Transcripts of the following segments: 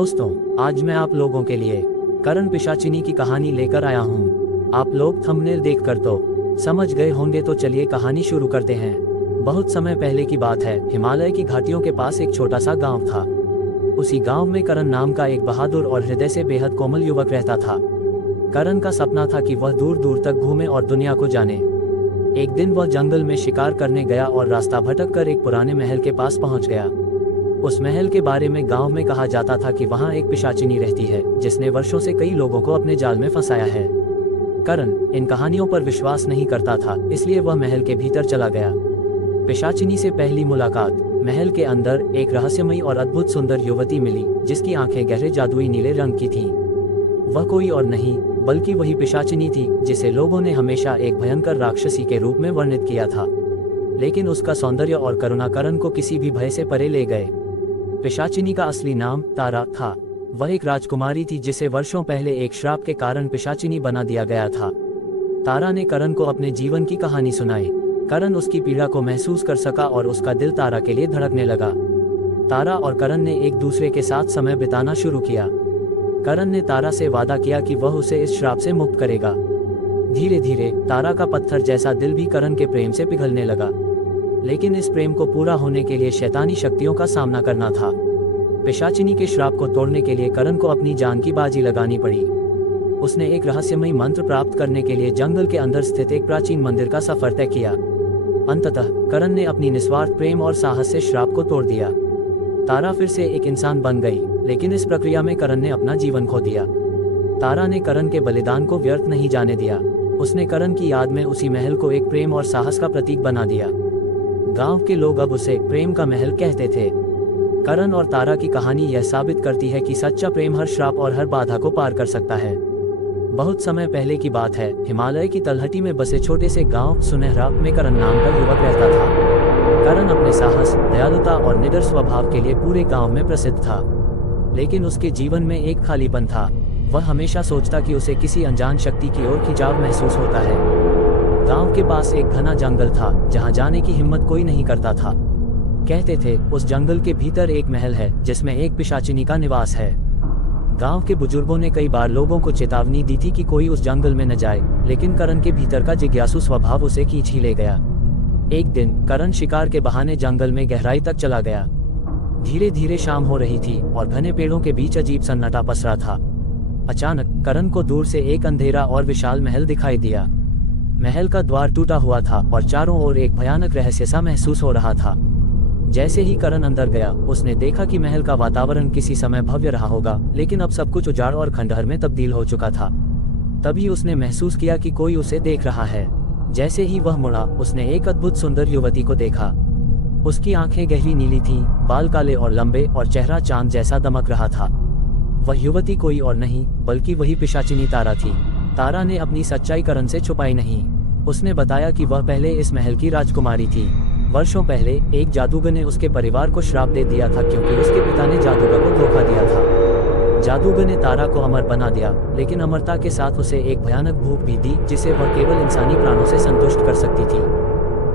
दोस्तों, आज मैं आप लोगों के लिए करण पिशाचिनी की कहानी लेकर आया हूँ। आप लोग थंबनेल देखकर तो समझ गए होंगे, तो चलिए कहानी शुरू करते हैं। बहुत समय पहले की बात है। हिमालय की घाटियों के पास एक छोटा सा गांव था। उसी गांव में करण नाम का एक बहादुर और हृदय से बेहद कोमल युवक रहता था। करण का सपना था कि वह दूर दूर तक घूमे और दुनिया को जाने। एक दिन वह जंगल में शिकार करने गया और रास्ता भटक कर एक पुराने महल के पास पहुंच गया। उस महल के बारे में गांव में कहा जाता था कि वहां एक पिशाचिनी रहती है जिसने वर्षों से कई लोगों को अपने जाल में फंसाया है। करण इन कहानियों पर विश्वास नहीं करता था, इसलिए वह महल के भीतर चला गया। पिशाचिनी से पहली मुलाकात। महल के अंदर एक रहस्यमयी और अद्भुत सुंदर युवती मिली जिसकी आंखें गहरे जादुई नीले रंग की थीं। वह कोई और नहीं बल्कि वही पिशाचिनी थी जिसे लोगों ने हमेशा एक भयंकर राक्षसी के रूप में वर्णित किया था। लेकिन उसका सौंदर्य और करुणा करण को किसी भी भय से परे ले गए। पिशाचिनी का असली नाम तारा था। वह एक राजकुमारी थी जिसे वर्षों पहले एक श्राप के कारण पिशाचिनी बना दिया गया था। तारा ने करण को अपने जीवन की कहानी सुनाई। करण उसकी पीड़ा को महसूस कर सका और उसका दिल तारा के लिए धड़कने लगा। तारा और करण ने एक दूसरे के साथ समय बिताना शुरू किया। करण ने तारा से वादा किया कि वह उसे इस श्राप से मुक्त करेगा। धीरे धीरे तारा का पत्थर जैसा दिल भी करण के प्रेम से पिघलने लगा। लेकिन इस प्रेम को पूरा होने के लिए शैतानी शक्तियों का सामना करना था। पिशाचिनी के श्राप को तोड़ने के लिए करण को अपनी जान की बाजी लगानी पड़ी। उसने एक रहस्यमयी मंत्र प्राप्त करने के लिए जंगल के अंदर स्थित एक प्राचीन मंदिर का सफर तय किया। अंततः करण ने अपनी निस्वार्थ प्रेम और साहस से श्राप को तोड़ दिया। तारा फिर से एक इंसान बन गई, लेकिन इस प्रक्रिया में करण ने अपना जीवन खो दिया। तारा ने करण के बलिदान को व्यर्थ नहीं जाने दिया। उसने करण की याद में उसी महल को एक प्रेम और साहस का प्रतीक बना दिया। गांव के लोग अब उसे प्रेम का महल कहते थे। करण और तारा की कहानी यह साबित करती है कि सच्चा प्रेम हर श्राप और हर बाधा को पार कर सकता है। बहुत समय पहले की बात है। हिमालय की तलहटी में बसे छोटे से गांव सुनहरा में करण नाम का युवक रहता था। करण अपने साहस, दयालुता और निडर स्वभाव के लिए पूरे गांव में प्रसिद्ध था। लेकिन उसके जीवन में एक खालीपन था। वह हमेशा सोचता कि उसे किसी अनजान शक्ति की ओर खिंचाव महसूस होता है। गांव के पास एक घना जंगल था जहां जाने की हिम्मत कोई नहीं करता था। कहते थे उस जंगल के भीतर एक महल है जिसमें एक पिशाचिनी का निवास है। गांव के बुजुर्गों ने कई बार लोगों को चेतावनी दी थी कि कोई उस जंगल में न जाए, लेकिन करण के भीतर का जिज्ञासु स्वभाव उसे खींच ही ले गया। एक दिन करण शिकार के बहाने जंगल में गहराई तक चला गया। धीरे धीरे शाम हो रही थी और घने पेड़ों के बीच अजीब सन्नाटा पसरा था। अचानक करण को दूर से एक अंधेरा और विशाल महल दिखाई दिया। महल का द्वार टूटा हुआ था और चारों ओर एक भयानक रहस्य सा महसूस हो रहा था। जैसे ही करण अंदर गया, उसने देखा कि महल का वातावरण किसी समय भव्य रहा होगा, लेकिन अब सब कुछ उजाड़ और खंडहर में तब्दील हो चुका था। तभी उसने महसूस किया कि कोई उसे देख रहा है। जैसे ही वह मुड़ा, उसने एक अद्भुत सुंदर युवती को देखा। उसकी आंखें गहरी नीली थीं, बाल काले और लंबे और चेहरा चांद जैसा दमक रहा था। वह युवती कोई और नहीं बल्कि वही पिशाचिनी तारा थी। तारा ने अपनी सच्चाई करण से छुपाई नहीं। उसने बताया कि वह पहले इस महल की राजकुमारी थी। वर्षों पहले एक जादूगर ने उसके परिवार को श्राप दे दिया था क्योंकि उसके पिता ने जादूगर को धोखा दिया था। जादूगर ने तारा को अमर बना दिया, लेकिन अमरता के साथ उसे एक भयानक भूख भी दी जिसे वह केवल इंसानी प्राणों से संतुष्ट कर सकती थी।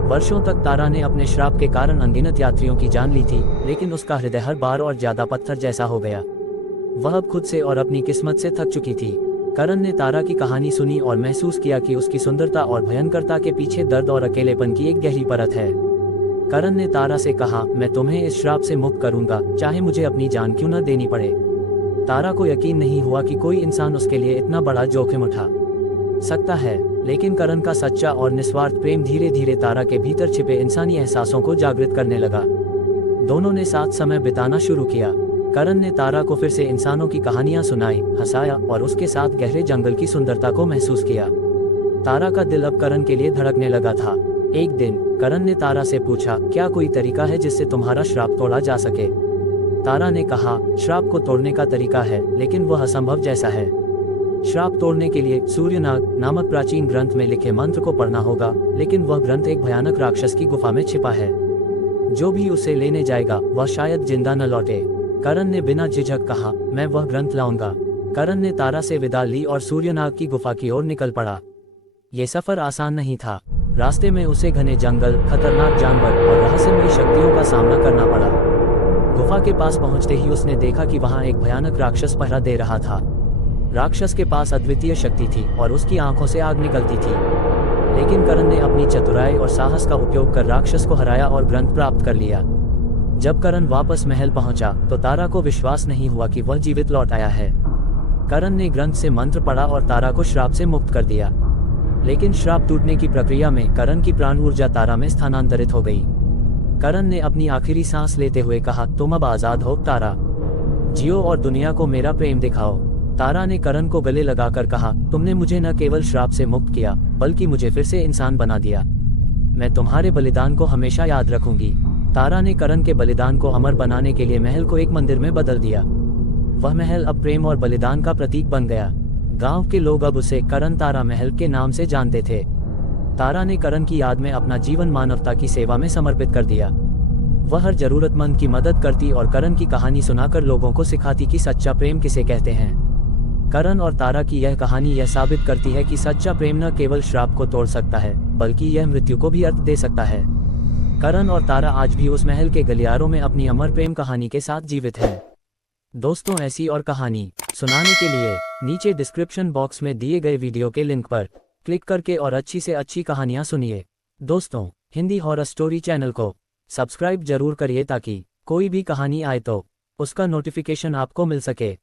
वर्षों तक तारा ने अपने श्राप के कारण अनगिनत यात्रियों की जान ली थी, लेकिन उसका हृदय हर बार और ज्यादा पत्थर जैसा हो गया। वह अब खुद से और अपनी किस्मत से थक चुकी थी। करण ने तारा की कहानी सुनी और महसूस किया कि उसकी सुंदरता और भयंकरता के पीछे दर्द और अकेलेपन की एक गहरी परत है। करण ने तारा से कहा, मैं तुम्हें इस श्राप से मुक्त करूंगा, चाहे मुझे अपनी जान क्यों न देनी पड़े। तारा को यकीन नहीं हुआ कि कोई इंसान उसके लिए इतना बड़ा जोखिम उठा सकता है, लेकिन करण का सच्चा और निस्वार्थ प्रेम धीरे धीरे तारा के भीतर छिपे इंसानी एहसासों को जागृत करने लगा। दोनों ने साथ समय बिताना शुरू किया। करण ने तारा को फिर से इंसानों की कहानियां सुनाई, हंसाया और उसके साथ गहरे जंगल की सुंदरता को महसूस किया। तारा का दिल अब करण के लिए धड़कने लगा था। एक दिन करण ने तारा से पूछा, क्या कोई तरीका है जिससे तुम्हारा श्राप तोड़ा जा सके? तारा ने कहा, श्राप को तोड़ने का तरीका है, लेकिन वह असंभव जैसा है। श्राप तोड़ने के लिए सूर्यनाग नामक प्राचीन ग्रंथ में लिखे मंत्र को पढ़ना होगा, लेकिन वह ग्रंथ एक भयानक राक्षस की गुफा में छिपा है। जो भी उसे लेने जाएगा वह शायद जिंदा न लौटे। करण ने बिना झिझक कहा, मैं वह ग्रंथ लाऊंगा। करण ने तारा से विदा ली और सूर्यनाग की गुफा की ओर निकल पड़ा। ये सफर आसान नहीं था। रास्ते में उसे घने जंगल, खतरनाक जानवर और रहस्यमयी शक्तियों का सामना करना पड़ा। गुफा के पास पहुंचते ही उसने देखा कि वहां एक भयानक राक्षस पहरा दे रहा था। राक्षस के पास अद्वितीय शक्ति थी और उसकी आंखों से आग निकलती थी। लेकिन करण ने अपनी चतुराई और साहस का उपयोग कर राक्षस को हराया और ग्रंथ प्राप्त कर लिया। जब करण वापस महल पहुंचा तो तारा को विश्वास नहीं हुआ कि वह जीवित लौट आया है। करण ने ग्रंथ से मंत्र पढ़ा और तारा को श्राप से मुक्त कर दिया। लेकिन श्राप टूटने की प्रक्रिया में करण की प्राण ऊर्जा तारा में स्थानांतरित हो गई। करण ने अपनी आखिरी सांस लेते हुए कहा, तुम अब आजाद हो तारा, जियो और दुनिया को मेरा प्रेम दिखाओ। तारा ने करण को गले लगाकर कहा, तुमने मुझे न केवल श्राप से मुक्त किया बल्कि मुझे फिर से इंसान बना दिया। मैं तुम्हारे बलिदान को हमेशा याद रखूंगी। तारा ने करण के बलिदान को अमर बनाने के लिए महल को एक मंदिर में बदल दिया। वह महल अब प्रेम और बलिदान का प्रतीक बन गया। गांव के लोग अब उसे करण तारा महल के नाम से जानते थे। तारा ने करण की याद में अपना जीवन मानवता की सेवा में समर्पित कर दिया। वह हर जरूरतमंद की मदद करती और करण की कहानी सुनाकर लोगों को सिखाती कि सच्चा प्रेम किसे कहते हैं। करण और तारा की यह कहानी यह साबित करती है कि सच्चा प्रेम न केवल श्राप को तोड़ सकता है बल्कि यह मृत्यु को भी अर्थ दे सकता है। करण और तारा आज भी उस महल के गलियारों में अपनी अमर प्रेम कहानी के साथ जीवित हैं। दोस्तों, ऐसी और कहानी सुनाने के लिए नीचे डिस्क्रिप्शन बॉक्स में दिए गए वीडियो के लिंक पर क्लिक करके और अच्छी से अच्छी कहानियां सुनिए। दोस्तों, हिंदी हॉरर स्टोरी चैनल को सब्सक्राइब जरूर करिए ताकि कोई भी कहानी आए तो उसका नोटिफिकेशन आपको मिल सके।